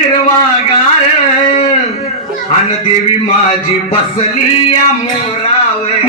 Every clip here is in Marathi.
हिरवागार अन देवी माझी बसली या मोरावे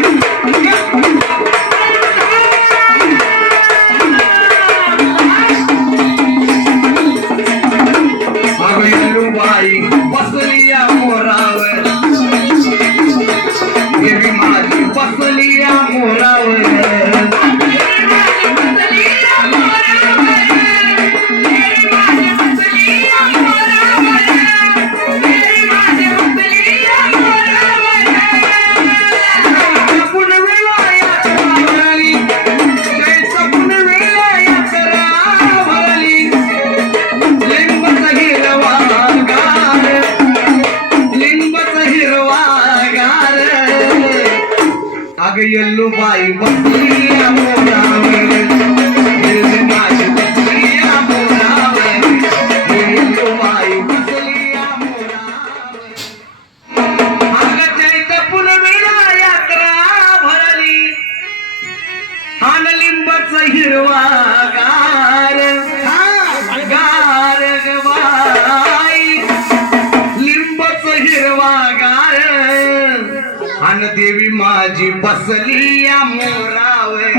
అగ ఎల్లు బాయి हिरवा गार भानदेवी माझी बसली या मोरावे